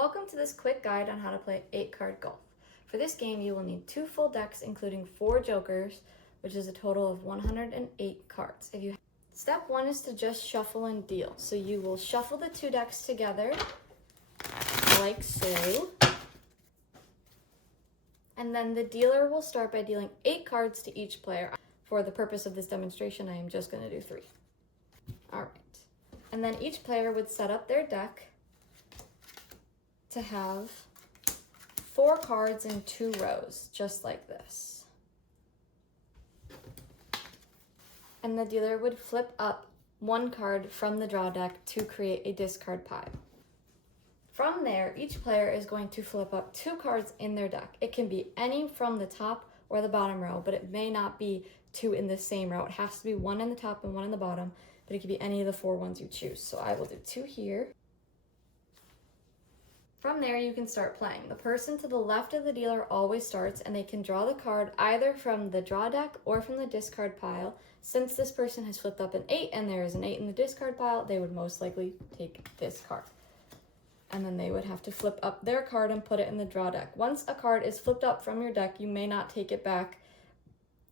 Welcome to this quick guide on how to play 8-card golf. For this game, you will need 2 full decks, including 4 jokers, which is a total of 108 cards. Step 1 is to just shuffle and deal. So you will shuffle the 2 decks together, like so. And then the dealer will start by dealing 8 cards to each player. For the purpose of this demonstration, I am just going to do 3. All right. And then each player would set up their deck to have 4 cards in 2 rows, just like this. And the dealer would flip up 1 card from the draw deck to create a discard pile. From there, each player is going to flip up 2 cards in their deck. It can be any from the top or the bottom row, but it may not be 2 in the same row. It has to be 1 in the top and 1 in the bottom, but it could be any of the 4 ones you choose. So I will do 2 here. From there, you can start playing. The person to the left of the dealer always starts, and they can draw the card either from the draw deck or from the discard pile. Since this person has flipped up an 8 and there is an 8 in the discard pile, they would most likely take this card. And then they would have to flip up their card and put it in the draw deck. Once a card is flipped up from your deck, you may not take it back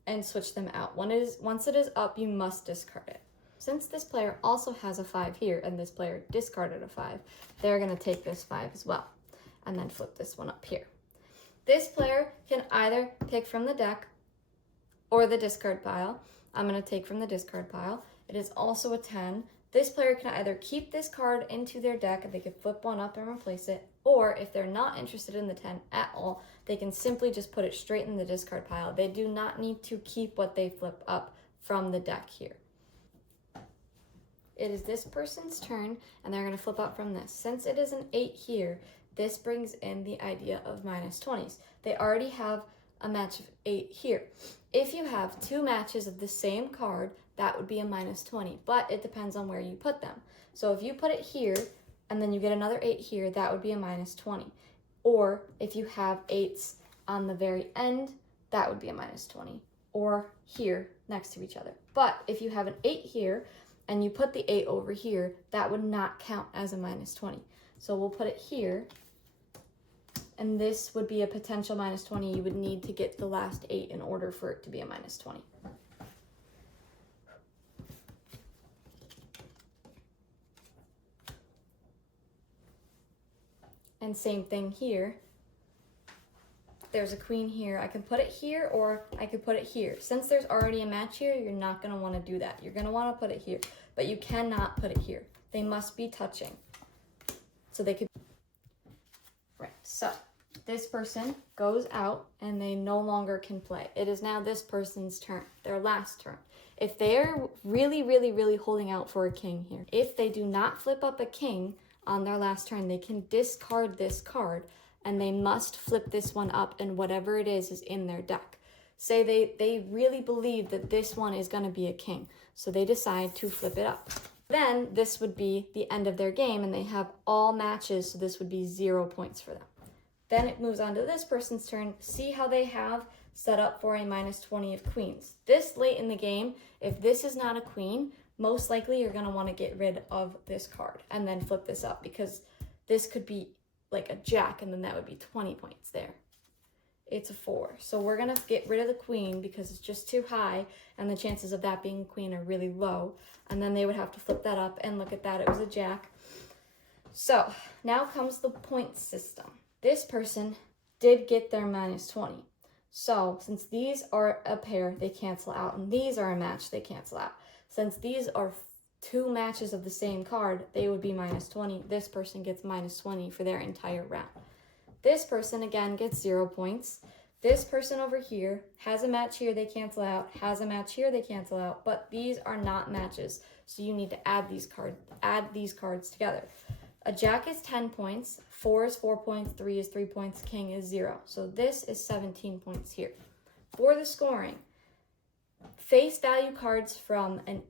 and switch them out. Once it is up, you must discard it. Since this player also has a 5 here and this player discarded a 5, they're going to take this 5 as well and then flip this one up here. This player can either pick from the deck or the discard pile. I'm going to take from the discard pile. It is also a 10. This player can either keep this card into their deck and they can flip one up and replace it, or if they're not interested in the 10 at all, they can simply just put it straight in the discard pile. They do not need to keep what they flip up from the deck here. It is this person's turn, and they're going to flip up from this. Since it is an 8 here, this brings in the idea of minus 20s. They already have a match of 8 here. If you have 2 matches of the same card, that would be a minus 20, but it depends on where you put them. So if you put it here, and then you get another 8 here, that would be a minus 20. Or if you have 8s on the very end, that would be a minus 20. Or here, next to each other. But if you have an 8 here, and you put the 8 over here, that would not count as a minus 20. So we'll put it here, and this would be a potential minus 20. You would need to get the last 8 in order for it to be a minus 20. And same thing here. There's a queen here. I can put it here or I could put it here. Since there's already a match here, you're not going to want to do that. You're going to want to put it here, but you cannot put it here. They must be touching. So they could. Right. So this person goes out and they no longer can play. It is now this person's turn, their last turn. If they're really holding out for a king here, if they do not flip up a king on their last turn, they can discard this card, and they must flip this one up, and whatever it is in their deck. Say they really believe that this one is going to be a king, so they decide to flip it up. Then this would be the end of their game, and they have all matches, so this would be 0 points for them. Then it moves on to this person's turn. See how they have set up for a minus 20 of queens. This late in the game, if this is not a queen, most likely you're going to want to get rid of this card and then flip this up, because this could be like a jack, and then that would be 20 points there. It's a 4. So we're going to get rid of the queen because it's just too high, and the chances of that being a queen are really low. And then they would have to flip that up, and look at that, it was a jack. So now comes the point system. This person did get their minus 20. So since these are a pair, they cancel out, and these are a match, they cancel out. Since these are 2 matches of the same card, they would be minus 20. This person gets minus 20 for their entire round. This person, again, gets 0 points. This person over here has a match here, they cancel out, has a match here, they cancel out, but these are not matches, so you need to add these cards together. A jack is 10 points, 4 is 4 points, 3 is 3 points, king is 0. So this is 17 points here. For the scoring, face value cards from an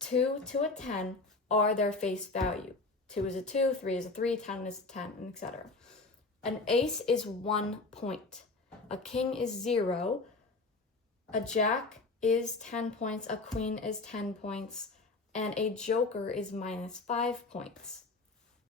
2 to a 10 are their face value. 2 is a 2, 3 is a 3, 10 is a 10, etc. An ace is 1 point. A king is 0. A jack is 10 points. A queen is 10 points. And a joker is minus 5 points.